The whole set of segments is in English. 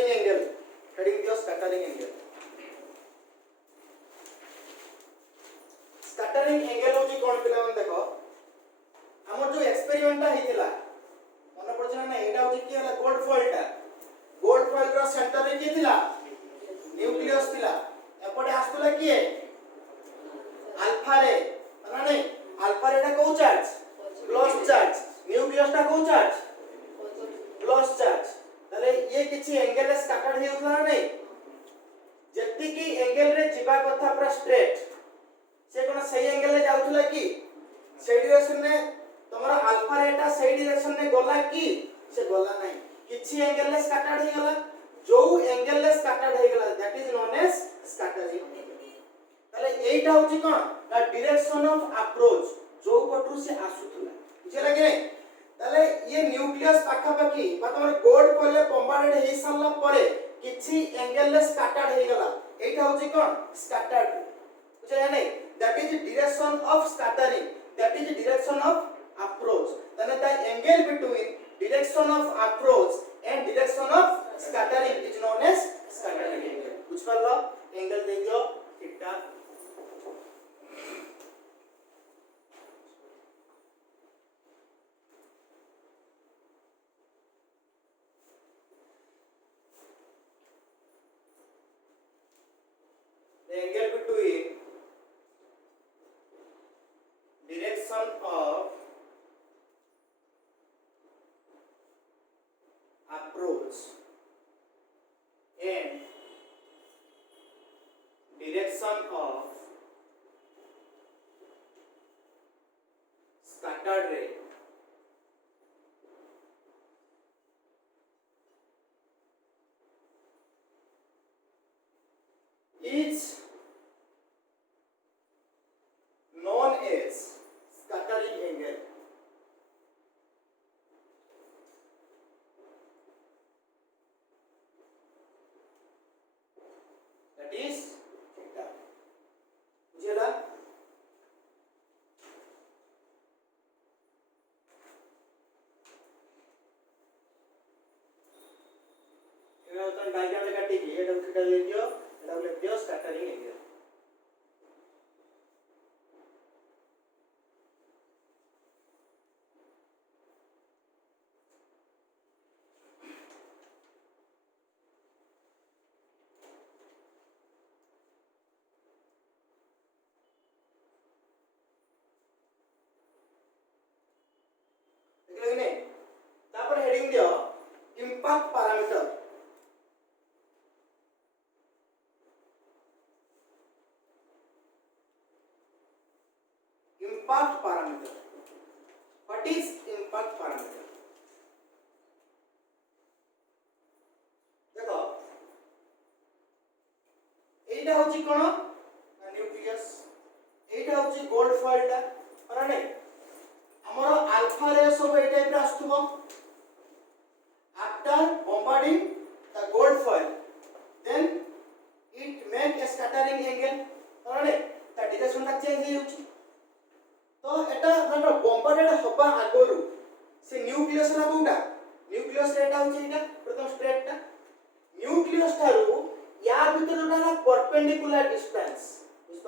scattering angle. Heading दियो scattering angle. Scattering angle होची कोन पिला मन देखो हमर जो एक्सपेरिमेंट हेतिला मन पड़छ ना एटा होची कि हला गोल्ड फॉइल रो सेंटर रे कि थिला न्यूक्लियस थिला एपटे आस्तला कि अल्फा रे ना नहीं अल्फा रेटा को चार्ज प्लस चार्ज न्यूक्लियस टा को चार्ज प्लस चार्ज तले ये किछि एंगल रे स्कैटर्ड हेउतला ना नहीं जत्ति की एंगल रे जीवा कथा पूरा स्ट्रेट से कोन सही एंगल रे जाउतला कि सेही डायरेक्शन ने तमरा अल्फा रेटा सही डायरेक्शन ने गला कि से गला नहीं किछि एंगल रे स्कैटर्ड हे गला जो एंगल रे स्कैटर्ड हे गला that is known as scattering तले एटा होची कोन द डायरेक्शन ऑफ अप्रोच जो पटरू से आसुतला बुझला कि नहीं तले ये न्यूक्लियस पाखा पाखी बा तमर गोल्ड फॉइल बॉम्बार्डेड हे सारला परे किछि एंगल रे स्कैटर्ड हे गला एटा होची कोन स्कैटर्ड बुझला नहीं that is direction of scattering that is direction of approach तने the angle between direction of approach and direction of scattering is known as scattering angle बुझ पालो एंगल दे दियो theta the angle between direction of approach and direction of scattered ray is known as scattering angle. That is theta. बुझेला era उतन diagram रे काटी की एटा theta दे दियो एटा ले दियो स्कैटरिंग एंगल देखले ने तापर हेडिंग दियो impact parameter impact parameter. What is impact parameter? देखो एटा होची कोन न्यूक्लियस एटा होची गोल्ड फॉइल ता पर नै हमरो अल्फा रे सब ए टाइप रे आस्तुबो after bombarding the gold foil then it make a scattering angle पर नै ता डायरेक्शन ता चेंज हे होची तो एटा मतलब बॉम्बार्डेड हबा आगोरु से न्यूक्लियस रा कोटा न्यूक्लियस रेटा होची एटा प्रथम स्ट्रेट ता न्यूक्लियस थारु या भीतर जोटा परपेंडिकुलर डिस्टेंस बुझ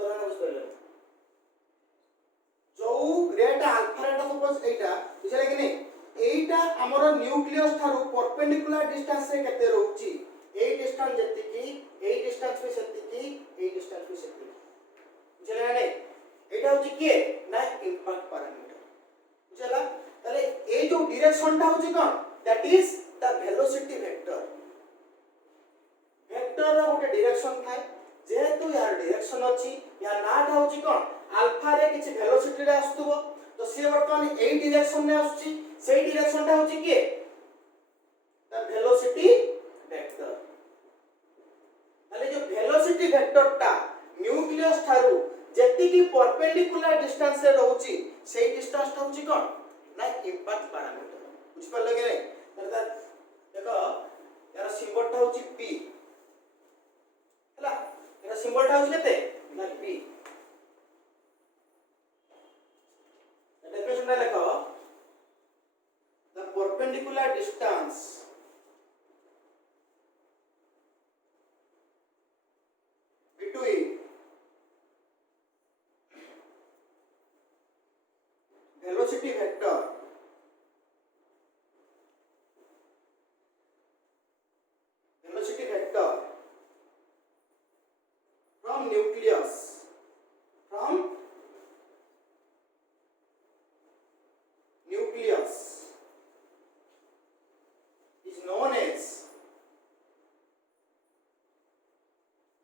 जो रेट अल्फा रेटा सपोज एटा बुझले कि नहीं एटा हमरो न्यूक्लियस थारु परपेंडिकुलर डिस्टेंस से केते रहउची ए डिस्टेंस जति की ए डिस्टेंस पे सेति की ए डिस्टेंस पे सेति बुझले नहीं एटा होची के ना इंपैक्ट पैरामीटर बुझला तले ए जो डायरेक्शन ता होची कोन that is the velocity vector vector रो गोटे डायरेक्शन थाए जेहेतु यार डायरेक्शन अछि या नाटा होची कोन अल्फा रे किछि वेलोसिटी रे आस्तुबो तो से वर्तमान ए डायरेक्शन ने आछी सेही डायरेक्शन ता होची के द वेलोसिटी वेक्टर तले जो वेलोसिटी वेक्टर ता न्यूक्लियस थारु जेति की परपेंडिकुलर डिस्टेंस से रहउची सेही डिस्टेंस ता होची कोन ना इंपैक्ट पैरामीटर बुझ पर लगे नै देखो यार सिंबल ता होची p हला यार सिंबल ता होची केते ना p डेफिनेशन ता देखो the perpendicular distance is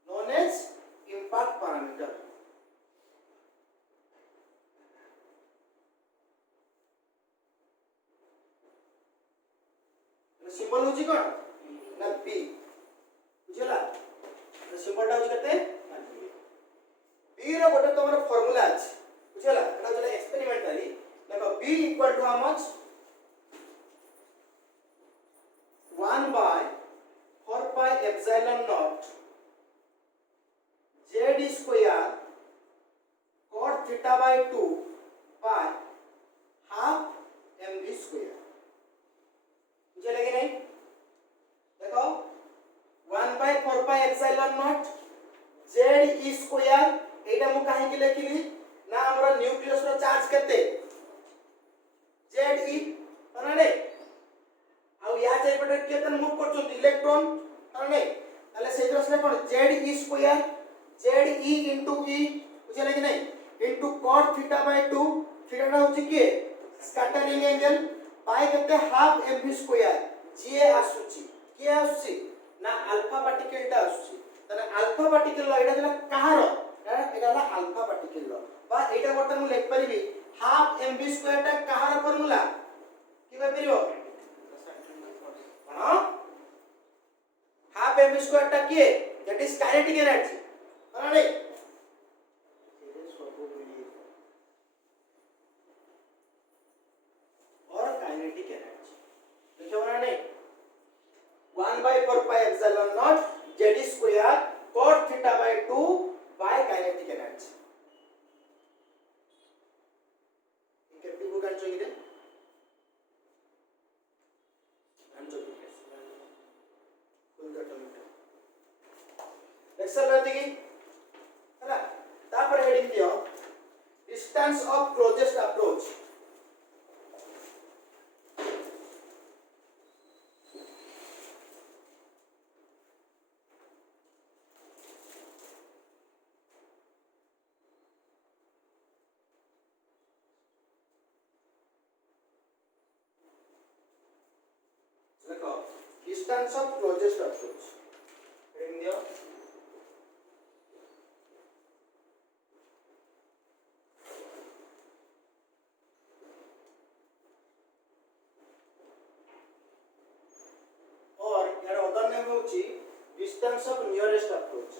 known as impact parameter. Symbol होची कोण ना बी बुझला सिंबल टा होची कते बी रो गोटे तमर फार्मूला अछि बुझला एटा जले एक्सपेरिमेंटली देखो b equal to how much 1 by 4 pi epsilon naught z square cot theta by 2 by half mv square मुझे लगे नहीं देखो 1 by 4 pi epsilon naught z e square एटा मु काहे के लेखिली ना हमरा न्यूक्लियस रो चार्ज केते z e अनने आ या चाहि पटे केतन मूव करछन इलेक्ट्रॉन अनने ताले सेहि रसले कोन z e square z e into e मुझे लगे नहीं into cot theta by 2 theta ना होची के स्कैटरिंग एंगल पाए केते हाफ mv स्क्वायर जे आसुची के आसुची ना अल्फा पार्टिकल टा आसुची तने अल्फा पार्टिकल एटा जला कहार एटा ला अल्फा पार्टिकल बा एटा वर्तन मु लेख परिबी हाफ mv स्क्वायर टा कहार फार्मूला कि बे परिबो हां हाफ mv स्क्वायर टा के दैट इज काइनेटिक एनर्जी हां नहीं और काइनेटिक एनर्जी देखो ना नहीं 1 by 4 pi epsilon naught z square cot theta by 2 by kinetic energy इनके पिबु कान चोगी दे हम चोगी फुल डॉक्यूमेंट एक्सेल रहती की हैला तापर हेडिंग दियो distance of closest approach distance of closest approach heading दियो और यार अदर नेम होची distance of nearest approach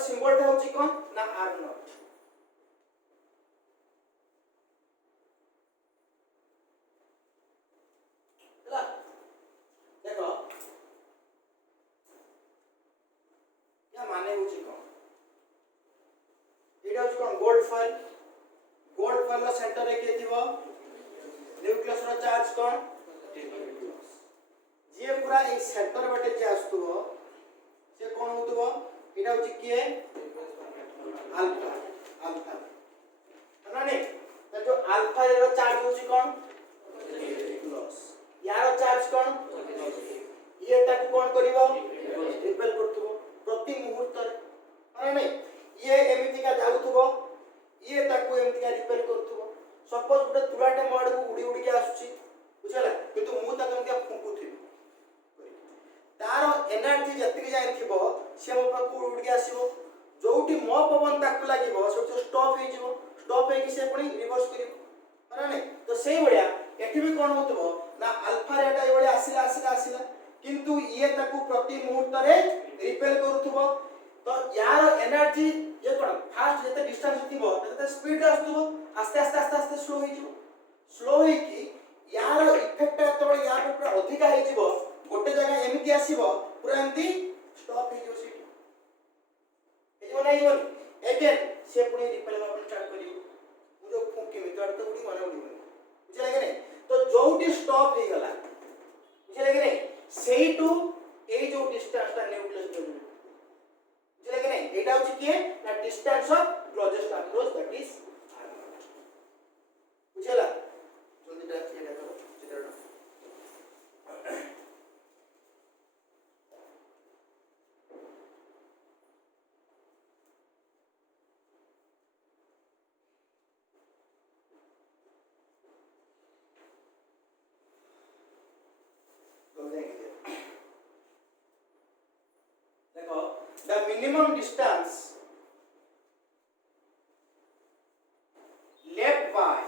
symbol टा होची कोन ना r नॉट हला देखो या माने होची कोन एटा होची कोन गोल्ड फॉइल रो सेंटर रे के थिबो न्यूक्लियस रो चार्ज कोन जे पूरा ए सेंटर बटे जे आस्तुबो से कोन होतबो एटा होची के अल्फा अल्फा अनाने त जो अल्फा रो चार्ज होची कोन प्लस यारो चार्ज कोन ये ताकू कोन करिवो रिपेल करथबो प्रति मुहूर्त रे अनाने ये एमिति का जाउथबो ये ताकू एमिति का रिपेल करथबो सपोज गुटे तुराटे मोड को उडी उडी के आसुची बुझला किंतु मु ताकू एमिति फुंकुथि तारो एनर्जी जति जाय थिबो से मो पाकू उडी के आसीबो जोटी मो पवन ताकू लागिबो सब स्टॉप हे जिवो स्टॉप हे कि से पणी रिवर्स करिवो माने तो सेही बढिया एठी भी कोन होतबो ना अल्फा रेट ए बढिया आसिला किंतु ये ताकू प्रति मुहूर्त रे रिपेल करूथबो तो यार एनर्जी ये कोन फास्ट जते डिस्टेंस थिबो तते स्पीड आस्तबो आस्ते स्लो हे जिवो स्लो हे कि यार इफेक्ट तो यार पूरा अधिक हे जिवो गोटे जगह एमिति आसीबो पूरा एमिति स्टॉप हे जिवो सिटी हे जिवो नै जिवो अगेन से पुनी रिपेल अपन स्टार्ट करियो जो फुंकी मिटर तो उडी माने उडी बुझे लागे नै तो जोटी स्टॉप हे गला बुझे लागे नै सेही टू ए जो डिस्टेंस ता न्यूक्लियस जो बुझे लागे नै एटा होची के ना distance of closest approach that is बुझेला जल्दी टाइप एटा करो चित्रना minimum distance left by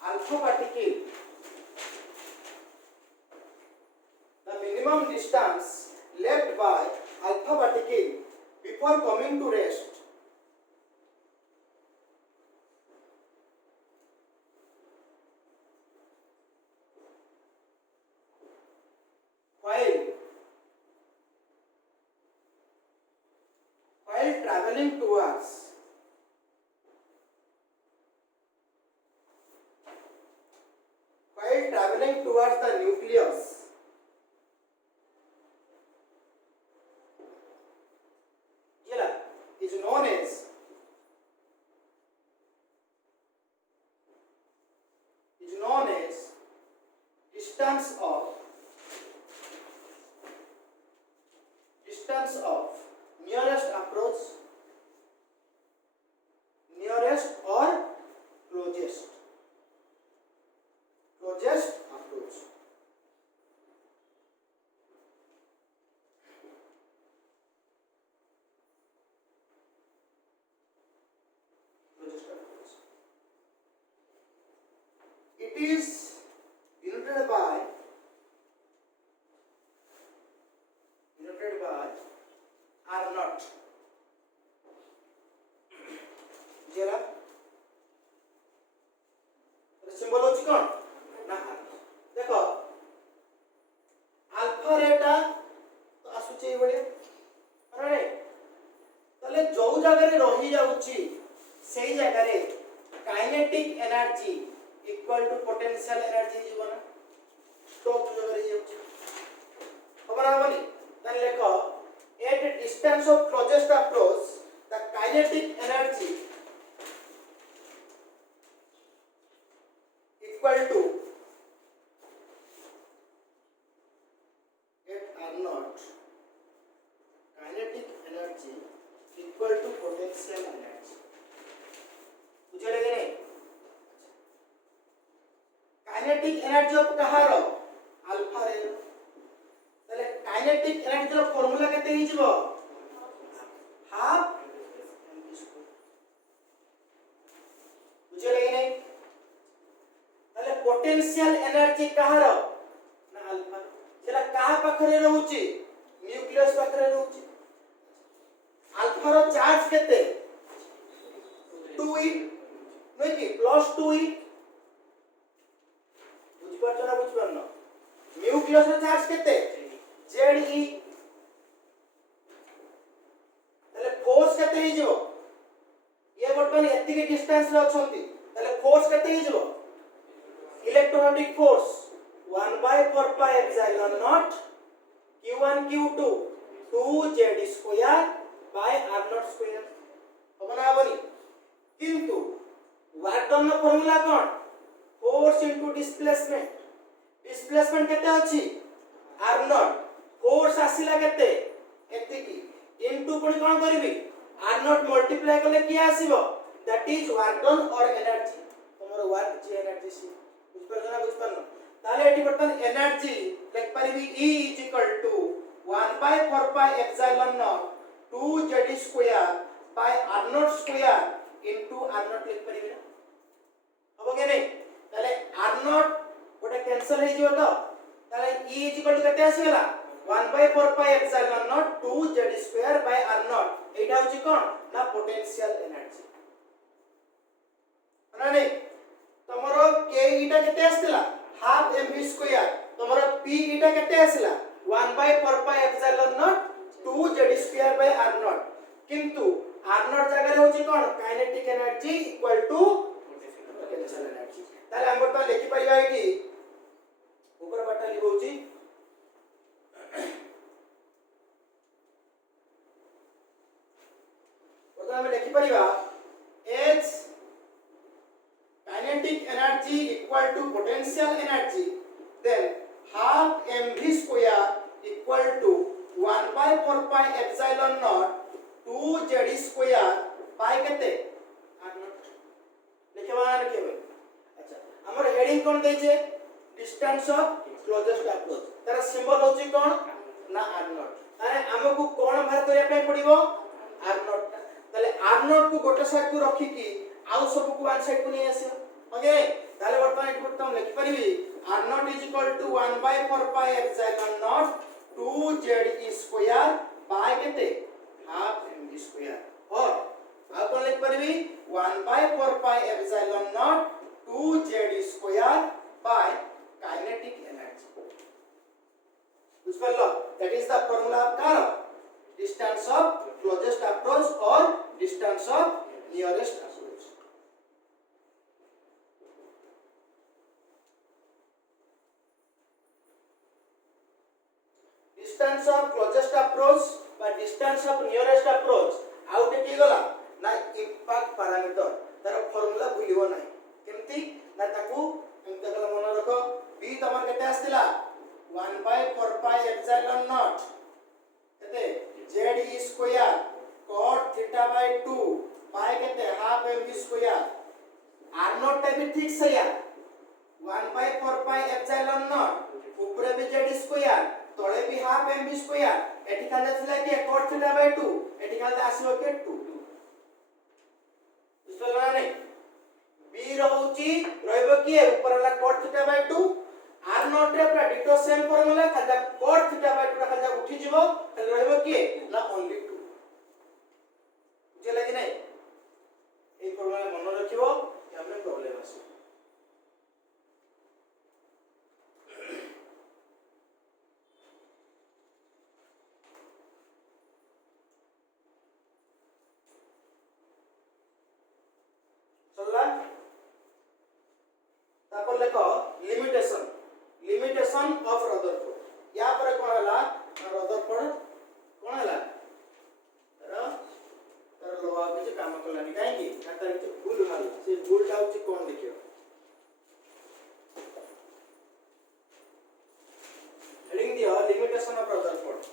alpha particle, the minimum distance left by alpha particle before coming to rest while traveling towards the nucleus is known as distance of nearest approach, nearest or closest approach. It is denoted by R naught. जरा symbol होची कोन ना देखो alpha रेटा तो आसुची बडे अरे तले जो जगह रे रही जाउची सेही जगह रे kinetic energy equal to potential energy जीवन स्टॉप जगह रे जाउची खबर आबनी तने लेखो at a distance of closest approach the kinetic energy equal to at r naught kinetic energy equal to potential energy बुझे लगे नहीं kinetic energy of कहारो अल्फा रे तले काइनेटिक एनर्जी रो फार्मूला केते हि जिवो हाफ mv स्क्वायर बुझे लगे नहीं तले पोटेंशियल एनर्जी कहारो ना अल्फा सेला कहा पाखरे रहउची न्यूक्लियस पाखरे रहउची अल्फा रो चार्ज केते 2e नै कि +2e बुझ पाछो ना बुझ पारनो न्यूक्लियस रो चार्ज केते ZE तले फोर्स केते हि जिवो ये बर्तन एति के डिस्टेंस रे अछंती तले फोर्स केते हि जिवो electrostatic force 1/4 pi epsilon naught q1 q2 2z square by r naught square होना बनी किंतु वर्क डन नो फार्मूला कोन फोर्स इनटू डिस्प्लेसमेंट केते अछि r naught फोर्स आसिला केते एति की इनटू कोन कोन करबी r naught मल्टीप्लाई करले की आसीबो दैट इज वर्क डन और एनर्जी तमरो वर्क जे एनर्जी सी बुझ परनो ताले एटी बर्तन एनर्जी लिख परिबी E = 1/4 pi epsilon naught 2z square by r naught square into r naught लिख परिबी ना हबो के नहीं ताले r naught गोटे कैंसिल हे जिवो तो ताले E = केते आसीला 1/4 pi epsilon naught 2z square by r naught एटा होची कोन ना पोटेंशियल एनर्जी ना नहीं तमरो k इटा केते आस्तिला हाफ mv स्क्वायर तमरो p इटा केते आसिला 1/4 pi epsilon naught 2z square by r naught किंतु r naught जगह रे होची कोन kinetic energy equal to potential energy ताले हम बर्तमान लिखि परिबा कि ऊपर बाटा लिखौची हम लिखि परिबा h kinetic energy equal to potential energy then half mv square equal to 1/4 pi epsilon naught 2z square by केते r naught लिखबा लिखबे अच्छा हमर हेडिंग कोन दै छै डिस्टेंस ऑफ क्लोजेस्ट अप्रोच तार सिंबल होची कोन ना आर नॉट तारे हमको कोन बाहर करिया पे पड़िबो आर नॉट ताले आर नॉट को गोटे साइड को रखी की आउ सब को वन साइड को नहीं आसियो ओके ताले वर्तमान एट बर्तम लिखि परिबी r naught is equal to 1/4 pi epsilon not 2z square by केते हाफ mv स्क्वायर और आ कोन लिख परिबी 1/4 pi epsilon not 2z square बाय काइनेटिक एनर्जी बुझ परलो that is the formula of कार distance of closest approach or distance of nearest approach distance of closest approach বা distance of nearest approach आउटे की गला ना impact parameter तार formula भूलिबो नाही केमती ना ताकू एंत गला मन रखो b तमर केते आस्तिला 1/4 पाई एप्सिलॉन नॉट केते z square cot theta by 2 पाई केते half mv square r not टा भी ठीक से यार 1/4 पाई एप्सिलॉन नॉट ऊपर भी z स्क्वायर तळे भी हाफ mv स्क्वायर एठी खाली आछला के cot थीटा बाय 2 एठी खाली आसीबो के 2 बुझलो ना नहीं b रहउची रहइबो की ऊपर वाला cot theta by 2 r not रे पूरा डिटो सेम फार्मूला खाली cot थीटा बाय 2 खाली उठी जिवो खाली रहइबो की ना ओनली 2 जे लागि नै ए फार्मूला मन रखिबो कि हमरे प्रॉब्लम आसी चलला तापर लेखो लिमिटेशन ऑफ रदरफोर्ड या पर कोन हला रदरफोर्ड कोन हला तर लोहा के काम करलानी काहे की ना तार के भूल हल से भूलटा होची कोन देखियो हेडिंग दियो लिमिटेशन ऑफ रदरफोर्ड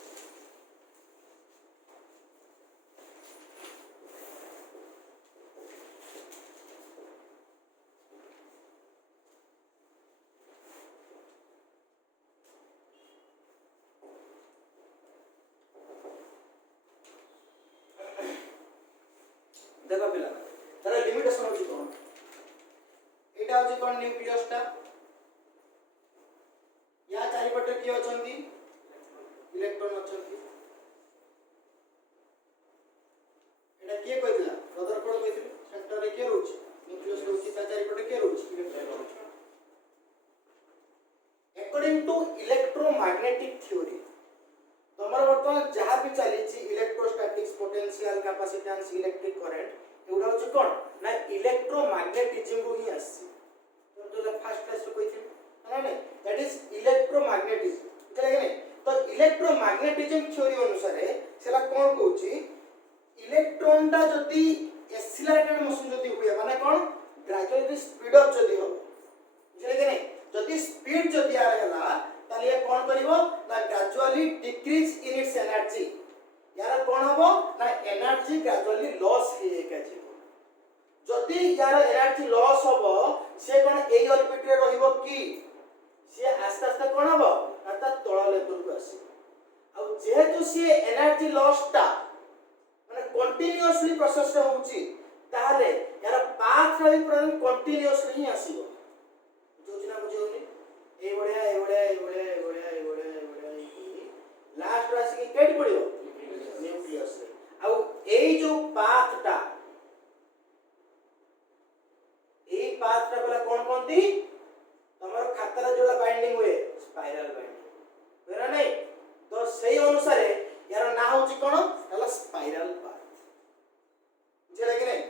देखो पिला तार लिमिटेशन होची कोन एटा होची कोन न्यूक्लियस टा या चारि पटे की अछंती इलेक्ट्रॉन अछंती एटा के कहिला रदरफोर्ड कहिथिले सेंटर रे के रहउची न्यूक्लियस रहउची ता चारि पटे के रहउची अकॉर्डिंग टू इलेक्ट्रोमैग्नेटिक थ्योरी तमर वर्तमान जहां भी चली छि electrostatics potential capacitance electric current एउडा होछि कोन ना इलेक्ट्रोमैग्नेटिज्म रो ही आसी तो जो फर्स्ट क्लास रो कहिथिन ना नहीं दैट इज इलेक्ट्रोमैग्नेटिज्म बुझले कि नहीं तो इलेक्ट्रोमैग्नेटिज्म थ्योरी अनुसार सेला कोन कहउछि इलेक्ट्रॉन टा जति एक्सीलरेटेड मोशन जति हुए माने कोन ग्रेजुअली स्पीड अप जति हो बुझले कि नहीं जति स्पीड जति आ रहला ताले कोन करिवो ना gradually decrease in its energy यार कोन हबो ना एनर्जी ग्रेजुअली लॉस हे के जीवो जति यार एनर्जी लॉस हबो से कोन एई ऑर्बिट रे रहिबो की से आस्ते आस्ते कोन हबो ना ता तळ लेवल को आसी आ जेहेतु से एनर्जी लॉस ता माने कंटीन्यूअसली प्रोसेस रे होउची ताले यार पाथ रे प्रॉब्लम कंटीन्यूअसली ही आसीबो जोजना बुझियोनी ए बढिया लास्ट राशि के केट पड़ियो न्यूक्लियस रे आ एई जो पाथ टा वाला कोन कोनती तमर खाता जोला बाइंडिंग हुए स्पाइरल बाइंडिंग बेरा नहीं तो सही अनुसार यार ना होची कोन हला स्पाइरल पाथ बुझले कि नहीं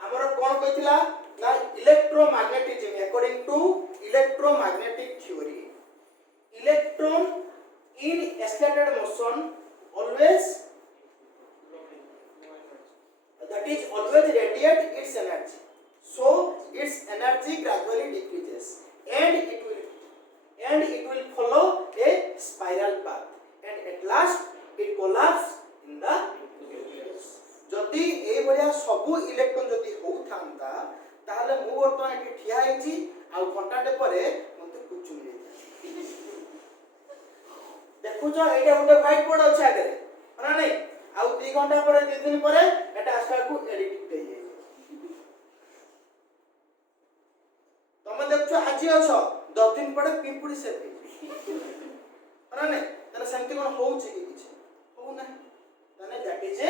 हमर कोन कहितला ना electromagnetism according to electromagnetic theory electron in accelerated motion always that is always radiate its energy so its energy gradually decreases and it will follow a spiral path and at last it collapse in the nucleus जति ए बढिया सबु electron जति हो थांता ताले मु वर्तमान एठी ठिया हेची आ घंटाटे परे मते कुछ मिले देख देखुछ एटा गोटे व्हाइट बोर्ड अछि आगे ना नहीं आ 2 घंटा पर 2 दिन पर एटा आस्था को एडिट दे जाय तमे देखछो आजी अछो 10 दिन पर पिंपुड़ी से ना नहीं तने सेमति कोन होउछि कि किछ हो ना तने दैट इज ए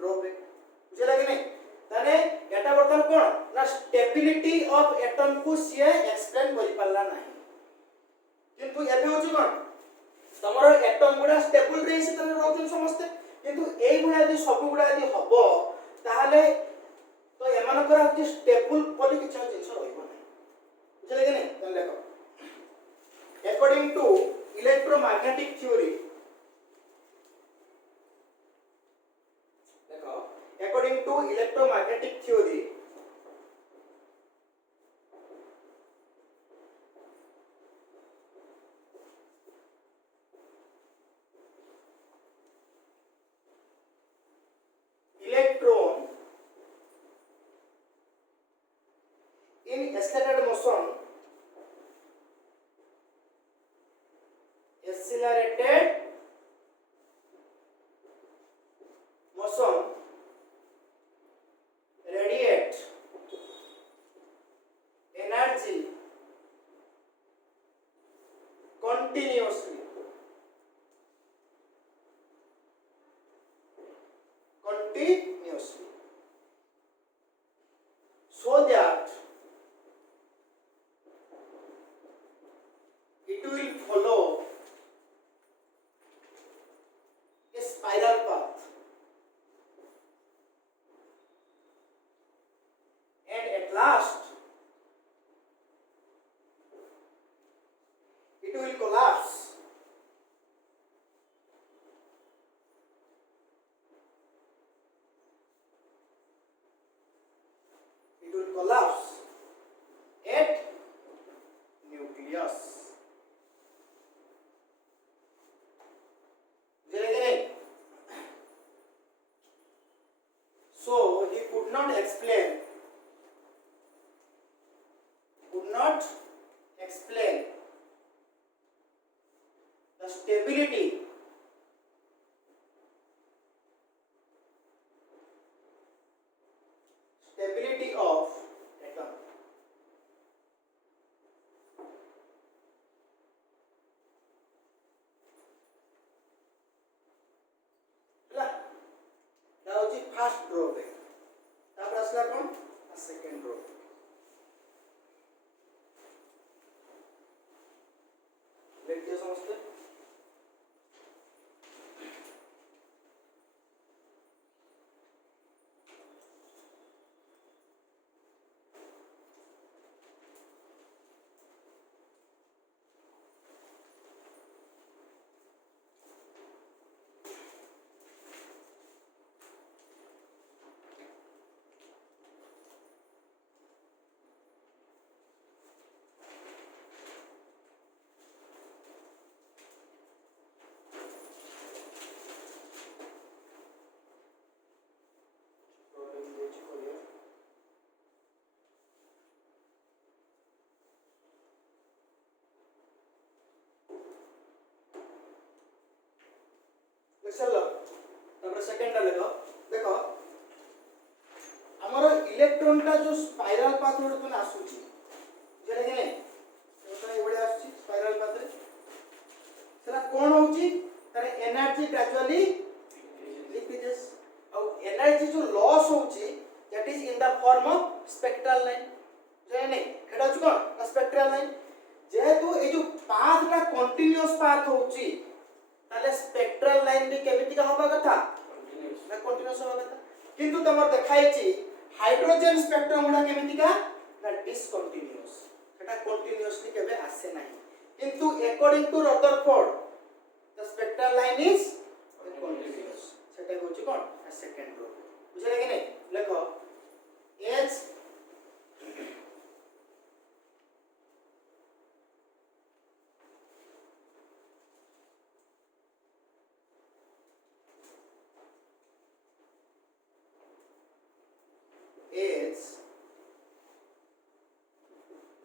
ड्रॉबैक बुझे लागे नहीं तने एटा बर्तन कोन ना स्टेबिलिटी ऑफ एटम को से एक्सप्लेन करि पाला नाही किंतु एबे होछि कोन तमरो एटम गुडा स्टेबल रही से तने रहउछन समस्त किंतु एई गुडा यदि सब गुडा यदि हबो ताहाले तो एमान पर होछि स्टेबल बोली किछ जिंस रहइबो नाही बुझे लागे नहीं तने देखो अकॉर्डिंग टू इलेक्ट्रोमैग्नेटिक थ्योरी देखो according to electromagnetic theory electron in accelerated motion radiate energy continuously so that it will follow a spiral path and at last it will collapse at nucleus so he could not explain the stability of atom ला now the first drawback तापर असला कोन second drawback देखिए समझते चलो तब second लेखो देखो हमर electron का जो स्पाइरल पाथ रोड तो आसुची जेले कि नहीं तो ए बडे आसुची स्पाइरल पाथ रे सेला कोन होउची तारे एनर्जी ग्रेजुअली डिक्रीजेस और एनर्जी जो लॉस होउची that is in the form of spectral line जे नहीं हेडा छु कोन स्पेक्ट्रल लाइन जेहेतु ए जो पाथ टा कंटीन्यूअस पाथ होउची ताले स्पेक्ट्रल लाइन भी केमिति का होबा कथा कंटीन्यूअस होबा कथा किंतु तमर देखाइछि हाइड्रोजन स्पेक्ट्रम गुडा केमिति का ना डिसकंटीन्यूअस सेटा कंटीन्यूअसली केबे आसे नाही किंतु according to Rutherford the spectral line is continuous सेटा होछि कोन सेकंड रो बुझले कि नहीं लेखो as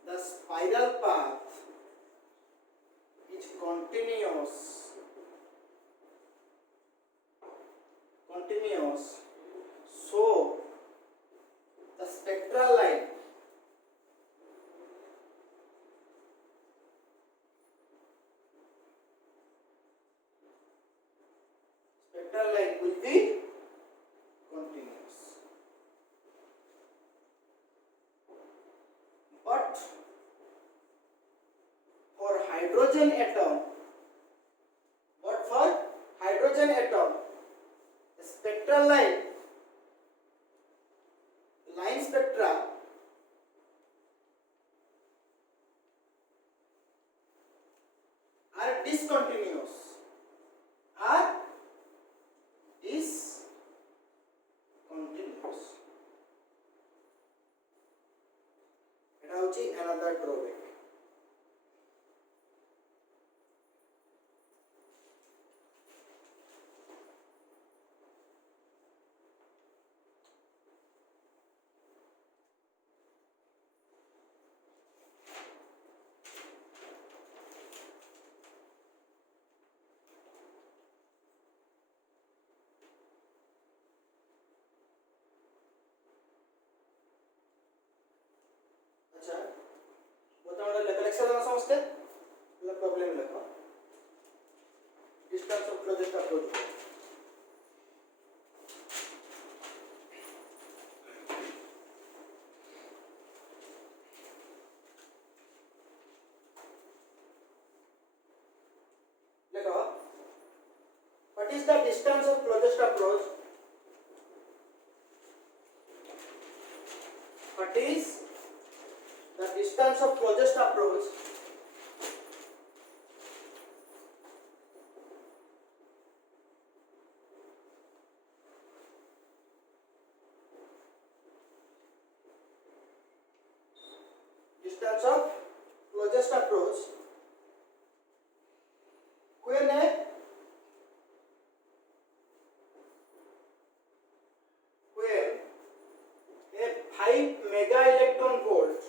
the spiral path is continuous continuous. So the spectral line will be continuous. But for hydrogen atom, the spectral line spectra are discontinuous. এটা হচ্ছে another drawback. अच्छा बोलता लेखा लेक्चर देना समझते प्रॉब्लम लेखो डिस्टेंस ऑफ क्लोजेस्ट अप्रोच लेखो what is the distance of closest approach what is the distance of closest approach when a 5 mega electron volt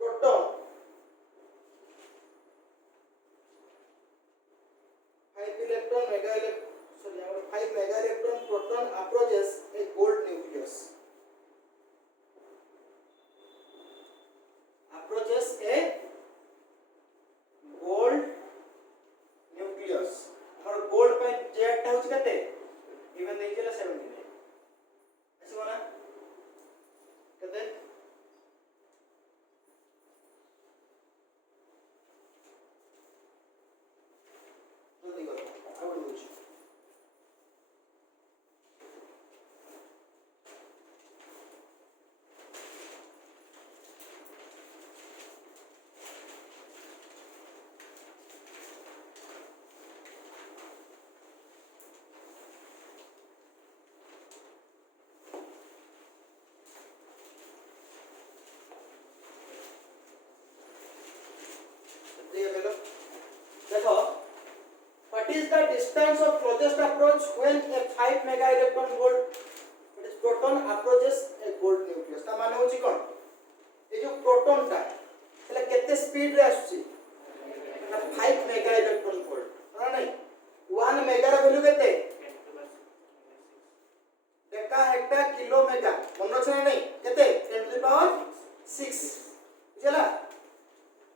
proton 5 mega electron proton approaches a gold nucleus. और gold पे Z टा होची कते even देखिला 79 अच्छी होना कते जल्दी करो आउट होची देखो what is the distance of closest approach when a 5 mega electron volt it is proton approaches a gold nucleus ता माने होची कोन ए जो प्रोटॉन टा એટલે केते स्पीड रे आसुची 5 mega electron volt ना नहीं 1 mega रा वैल्यू केते डेका हेक्टा किलो मेगा मन छ ना नहीं केते 10 to the power 6 बुझला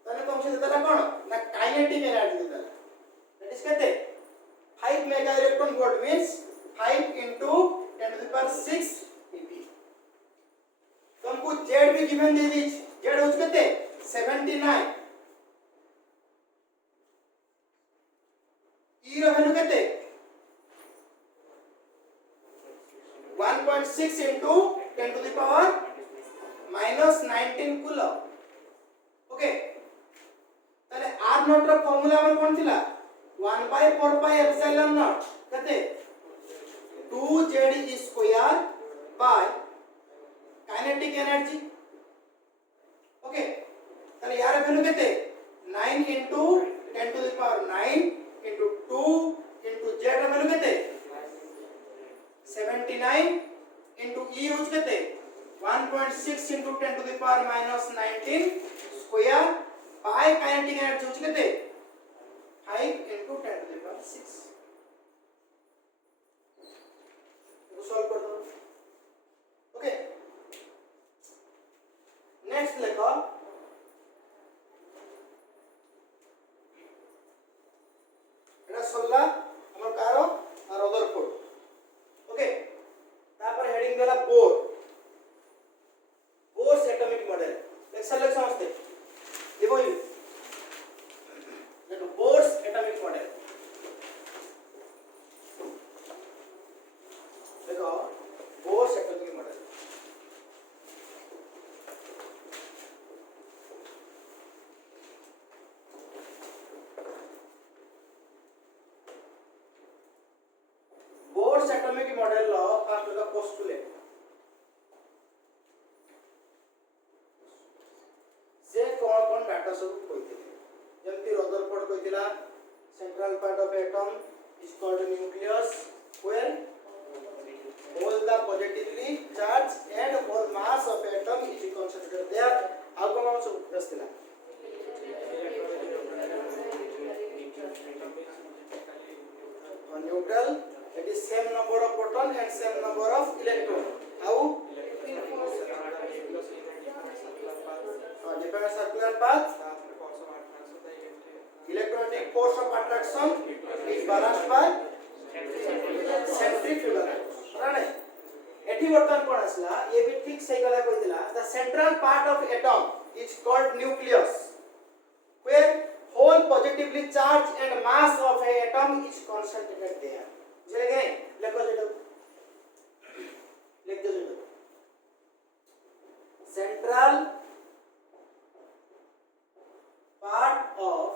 तने तुम से देता कोन ना काइनेटिक एनर्जी देता दैट इज कहते 5 mega electron volt means 5 into 10 to the power 6 eV तुमको जेड भी गिवन दे दी जेड हो कहते 79 ई रो वैल्यू कहते 1.6 into 10 to the power -19 coulomb okay ताले r नॉट रो फार्मूला हमर कोन थिला 1/4 pi epsilon naught कते 2z स्क्वायर बाय काइनेटिक एनर्जी ओके ताले यार वैल्यू कते 9 into 10 to the power 9 into 2 into z value कते 79 into e यूज कते 1.6 into 10 to the power -19 square बाय काइनेटिक एनर्जी यूज कते 5 into 10 to the power 6 देखो ये देखो बोर्स एटॉमिक मॉडल देखो Bohr's atomic model Bohr's atomic model लो first का पोस्टुलेट से कौन डाटा सब कहिथिले जेमति रदरफोर्ड कहिथिला central part of atom is called nucleus where all the positively charged and whole mass of atom is concentrated there how come सब असतिला neutral it is same number of proton and same number of electron how different circular path electronegative force of attraction is balanced by centrifugal right एठी वर्तमान कोन असला ये भी ठीक सही गला कहितला the central part of atom is called nucleus where whole positively charged and mass of a atom is concentrated there चले गए लिखो जेडो लिख दो जेडो central part of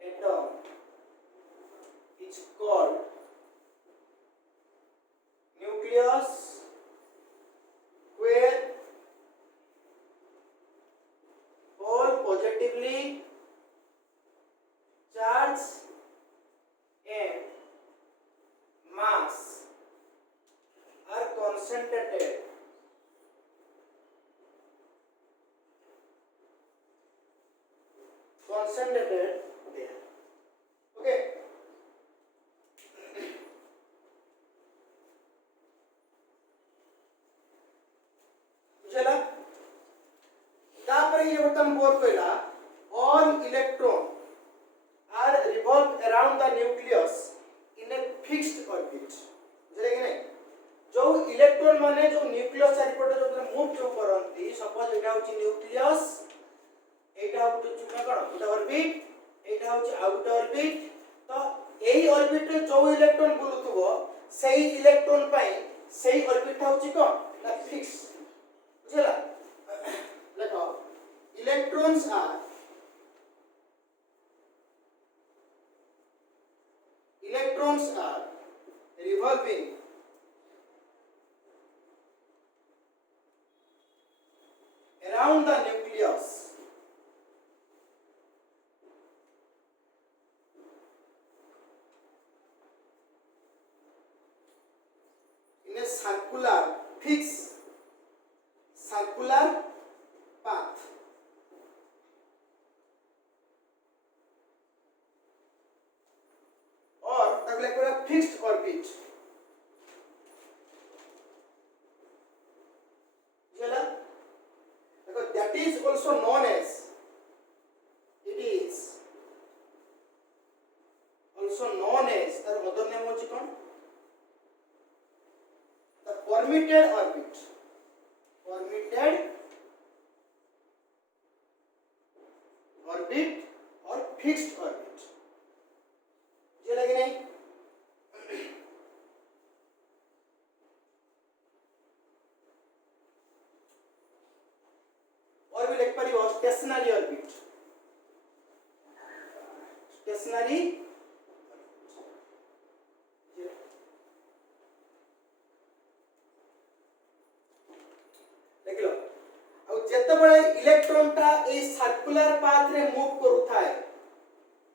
atom is called nucleus where all positively charged and mass are concentrated there okay बुझला तापर ये button bore कइला all electron are revolve around the nucleus in a fixed orbit बुझले कि नहीं जो इलेक्ट्रॉन माने जो न्यूक्लियस चारिपटे जो मूव जो करंती सपोज एटा होची न्यूक्लियस एटा होची चुना कोन एटा ऑर्बिट एटा होची आउट ऑर्बिट तो एई ऑर्बिट रे जो इलेक्ट्रॉन बुलुथबो सेही इलेक्ट्रॉन पई सेही ऑर्बिट होची कोन ना फिक्स बुझला देखो electrons are revolving around the nucleus in a circular fixed circular path or तगले पूरा fixed orbit चला देखो that is also known as तर other name होची कोन the permitted orbit or fixed orbit ये लगे नहीं और भी लिख परियो स्टेशनरी ऑर्बिट देख लो ଆଉ ଯେତେବେଳେ ଇଲେକ୍ଟ୍ରନ୍ ଟା এই সার্কুলার পাথ রে মুভ କରୁଥାଏ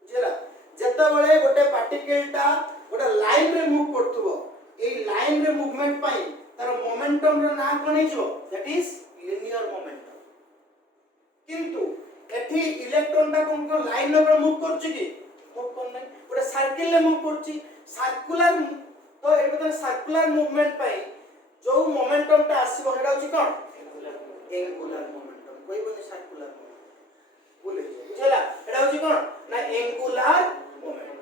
ବୁଝିଲା ଯେତେବେଳେ ଗୋଟେ ପାର୍ଟିକଲ ଟା ଗୋଟେ ଲାଇନ ରେ ମୁଭ କରୁଥିବ এই লাইন ରେ মুভমেন্ট ପାଇଁ ତାର ମୋମେଣ୍ଟମ ର ନାଁ କଣ ହେଇଯିବ दैट इज लिनियर मोमेंटम किंतु एठी इलेक्ट्रॉन टा कोन को लाइन रे मुव करछि कि मुव कोन नै ଗୋଟେ सर्किल रे मुव करछि सर्कुलर तो एबे सर्कुलर मूवमेंट ପାଇଁ जो मोमेंटम टा आसीबो हेडा होछि कोन एंगुलर मोमेंटम कोई बोले सर्कुलर बोले बुझला एडा होची कोन ना एंगुलर मोमेंटम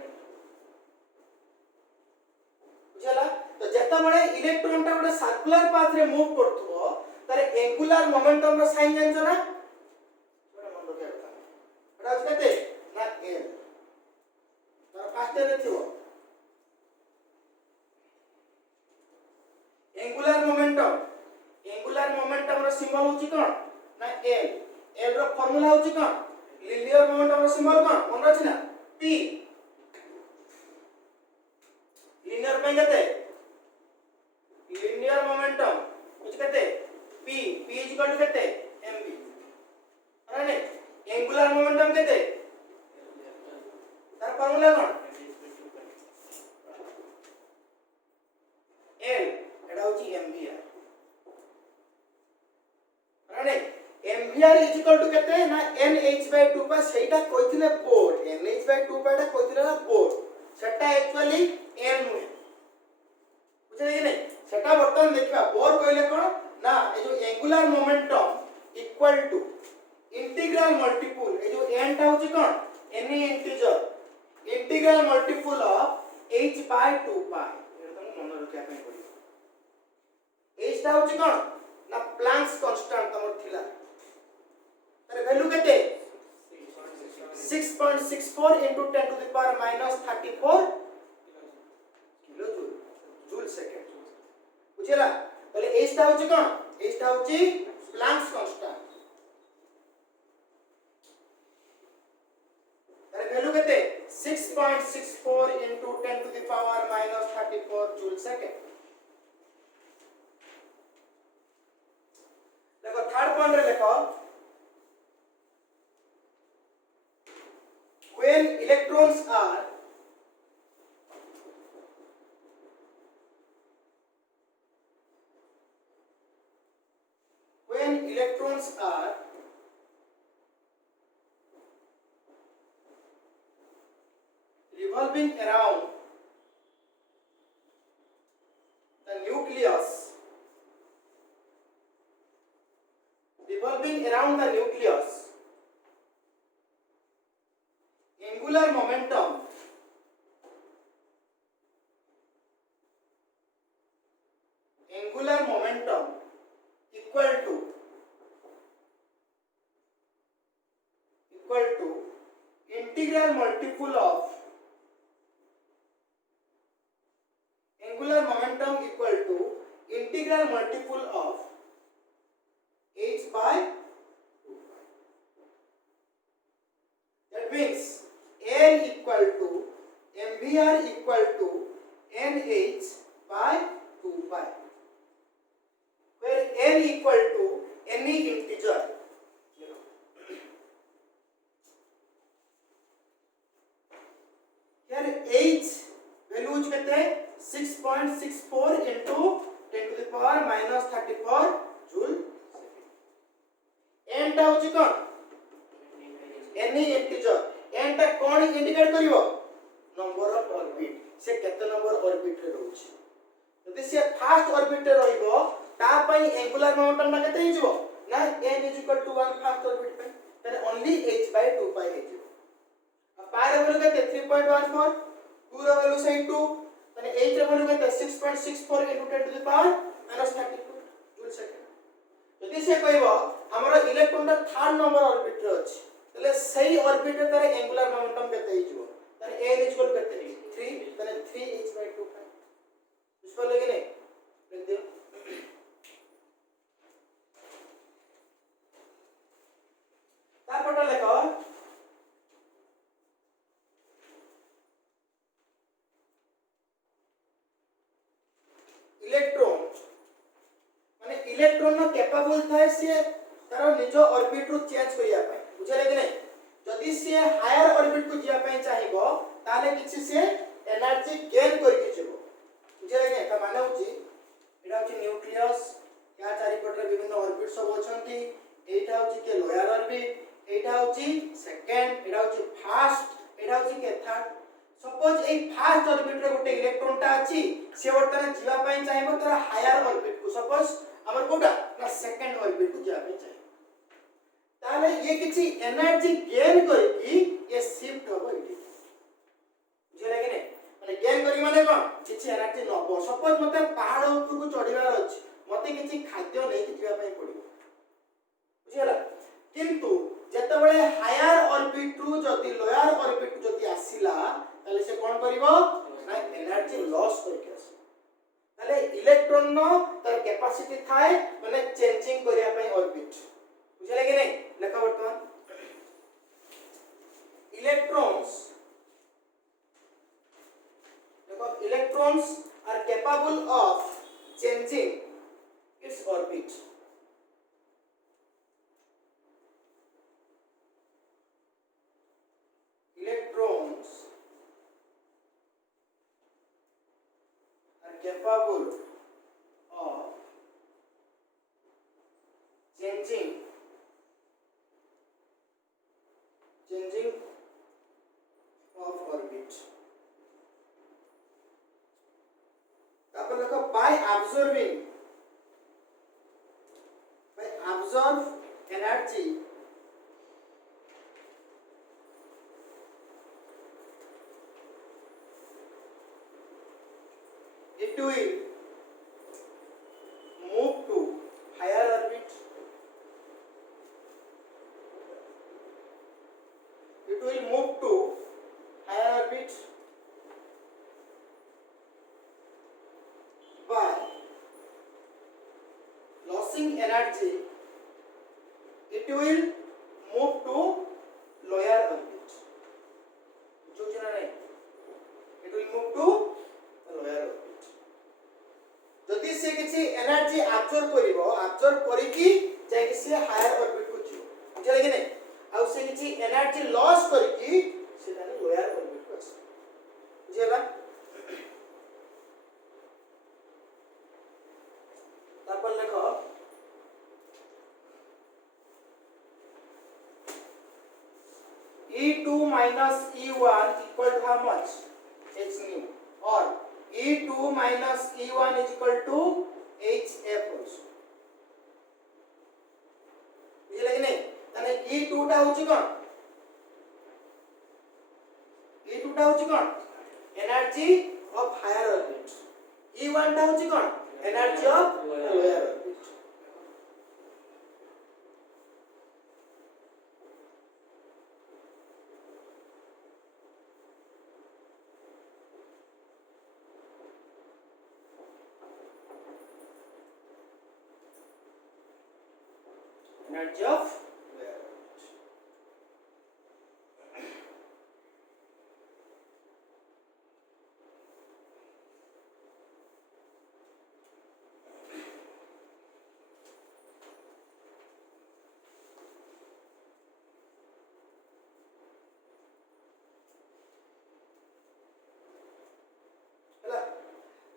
बुझला तो जेता बळे इलेक्ट्रॉन टा गोटे सर्कुलर पाथ रे मूव करथुबो तारे एंगुलर मोमेंटम रो साइन जानछ ना मन लिनियर मोमेंटम सिंबल कौन मन अछि ना p लिनियर पे केते लिनियर मोमेंटम कुछ केते p p is equal to केते mv अरे एंगुलर मोमेंटम केते तार फार्मूला कौन l एटा होची mvr अरे mvr इज इक्वल टू केते ना nh/2 पा सेटा कहिथिले बोर nh/2 पा एटा कहिथिले ना बोर सेटा एक्चुअली n नुहे बुझले कि नहीं सेटा बर्तन देखिबा बोर कहले कोन ना ए जो angular momentum equal to integral multiple ए जो n टा होची कोन any integer integral multiple of h/2 पा एटा तुम मन रखिया पई पड़ी h टा होची कोन ना प्लैंक्स कांस्टेंट तमर थिला तारे वैल्यू केते 6.64 into 10 to the power minus 34 kilo joule second बुझिला तले h टा होची कोन h टा होची प्लैंक्स कांस्टेंट तारे वैल्यू केते 6.64 into 10 to the power minus 34 joule second देखो थर्ड पॉइंट रे देखो when electrons are revolving around the nucleus angular momentum equal to integral multiple of angular momentum equal to integral multiple of h/2 that means L equal to mvr equal to nh/2 pi where L equal to any integer here h value is kete 6.64 into 10 to the power minus 34 joule n टा होची कोन any integer n टा कोन indicate करिवो number of orbit से केते number orbit रे रहउची यदि से first orbit रे रहिबो ता पई एंगुलर मोमेंटम ना केते हिजबो ना n is equal to 1 first orbit पे तने ओनली h/2 पाई हिजबो अब पाई रे वैल्यू केते 3.14 2 रे वैल्यू से 2 तने h रे वैल्यू केते 6.64 into 10 to the power minus 34 joule second यदि से कहबो हमरो इलेक्ट्रॉन ता थर्ड नंबर ऑर्बिट रे अछि तले सही ऑर्बिट रे तारे एंगुलर मोमेंटम केते हिजबो तने n इक्वल केते 3 तने 3h/2 पाई बुझ पले कि नहीं लिख दियो तारपटा लेखो इलेक्ट्रॉन माने इलेक्ट्रॉन न कैपेबल थाए से तार निज ऑर्बिट रु चेंज करिया पई बुझले कि नहीं जदि से हायर ऑर्बिट को जिया पई चाहिबो ताले किछि से एनर्जी गेन करके जेबो बुझले कि एटा माने होची एटा होची न्यूक्लियस या चारि पटरे विभिन्न ऑर्बिट सब अछंती एटा होची के लोअर ऑर्बिट एटा होची सेकंड एटा होची फर्स्ट एटा होची के थर्ड सपोज ए फर्स्ट ऑर्बिट रे गोटे इलेक्ट्रॉन टा अछि से वर्तमान जीवा पई चाहिबो तोरा हायर ऑर्बिट को सपोज हमर कोटा ना सेकंड ऑर्बिट को जीवा पई चाहिबो ताले ये किछि एनर्जी गेन करकी ये शिफ्ट होबो इठी बुझले कि नहीं माने गेन करी माने कोन किछि एनर्जी नबो सपोज मते पहाड़ ऊपर को चढ़ीबार अछि मते किछि खाद्य नै कि जीवा पई पड़िबो बुझला किंतु जेतबेले हायर ऑर्बिट रु जदी लोअर ऑर्बिट जदी आसीला ताले से कोन करिवो ना एनर्जी लॉस करके आसी ताले इलेक्ट्रॉन नो तर कैपेसिटी थाए माने चेंजिंग करिया पई ऑर्बिट बुझले कि नहीं लेखा वर्तमान capable of changing of orbit. तापर देखो by absorb energy it will move to higher orbit. It will move to higher orbit by losing energy. It will move to lower orbit. जो जना नहीं, it will move to lower orbit. जदि से किसी energy absorb करिवो, absorb करिकी जाय कि से हायर ऑर्बिट को जियो बुझले कि नहीं आ से किसी एनर्जी लॉस करिकी से ताने लोअर ऑर्बिट को आसे बुझला तापर देखो E2 minus E1 equal to how much? H nu or E2 minus E1 is equal to HF also. बुझले कि नहीं ताने E2 टा होची कोन E2 टा होची कोन energy of higher orbit E1 टा होची कोन energy of lower orbit energy of lower orbit. ହେଲା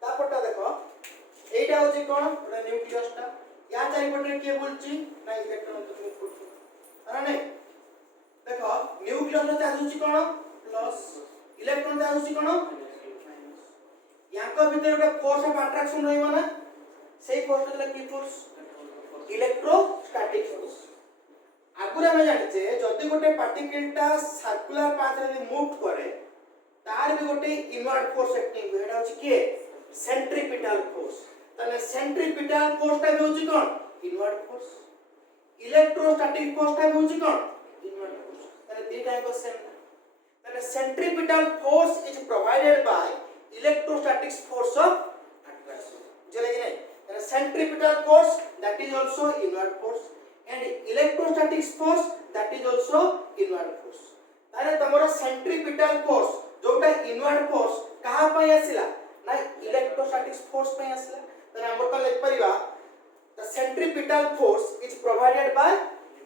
तापटा देखो एटा होची कोन ओटा न्यूक्लियस टा या चारिपटे के बोलची ना इलेक्ट्रॉन तो मूव करची अरे नहीं देखो न्यूक्लियस रो चार्ज होची कोन प्लस इलेक्ट्रॉन चार्ज होची कोन माइनस याको भीतर ओटा फोर्स ऑफ अट्रैक्शन रहइबो ना सेही फोर्स देला की फोर्स इलेक्ट्रोस्टैटिक फोर्स आगुरा में जानिचे जदी गोटे पार्टिकल टा सर्कुलर पाथ रे मूव करे तार भी गोटे इनवर्ड फोर्स एक्टिंग हो एटा होची के सेंट्रीपिटल फोर्स ताने सेंट्रीपिटल फोर्स टा भी होची कोन इनवर्ड फोर्स इलेक्ट्रोस्टैटिक फोर्स टा भी होची कोन इनवर्ड फोर्स ताने दीटा को सेम ताने centripetal force is provided by electrostatic force of attraction चले कि नहीं ताने centripetal force that is also inward force and electrostatic force that is also inward force ताने तमरो सेंट्रीपिटल फोर्स जोटा इनवर्ड फोर्स कहां पय आसिला ना इलेक्ट्रोस्टैटिक फोर्स पय आसिला then हम बर्तन लिख परिबा the centripetal force is provided by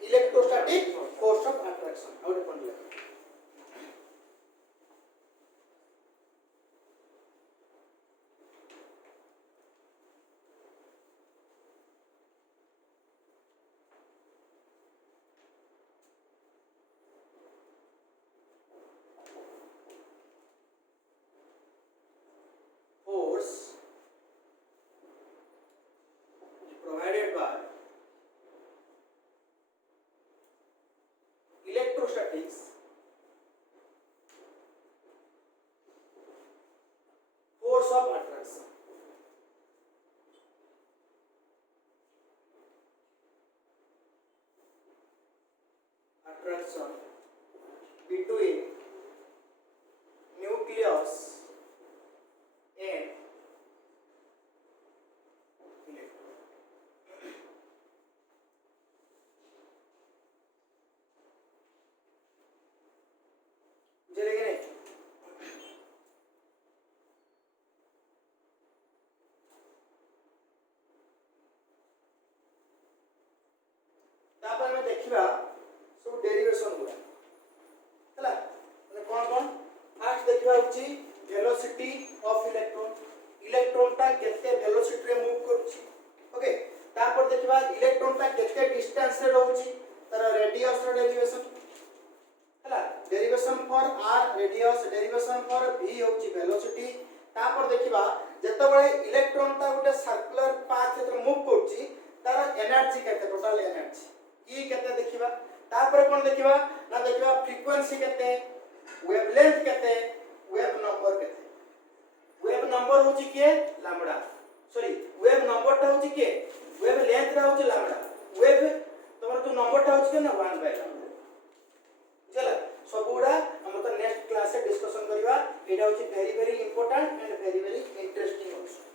electrostatic force of attraction out point ले force provided by electrostatics force of attraction between nucleus and तापर में देखिबा सब डेरिवेशन गुला हला माने कोन कोन फास्ट देखिबा होची वेलोसिटी ऑफ इलेक्ट्रॉन इलेक्ट्रॉन टा derivation for r radius derivation for v होची वेलोसिटी तापर देखिबा जेतबळे इलेक्ट्रॉन ता गुटे सर्कुलर पाथ रे मूव करची तार एनर्जी केते टोटल एनर्जी ई केते देखिबा तापर कोन देखिबा ना देखिबा फ्रीक्वेंसी केते वेवलेंथ केते वेव नंबर केते वेव नंबर होची के लैम्बडा सॉरी वेव नंबर ता होची के वेव लेंथ ता होची लैम्बडा वेव तमर तो नंबर ता होची के ना 1 बाय लैम्बडा चला सबुडा हम तो नेक्स्ट क्लास से डिस्कशन करबा एटा होची very very important and very very interesting also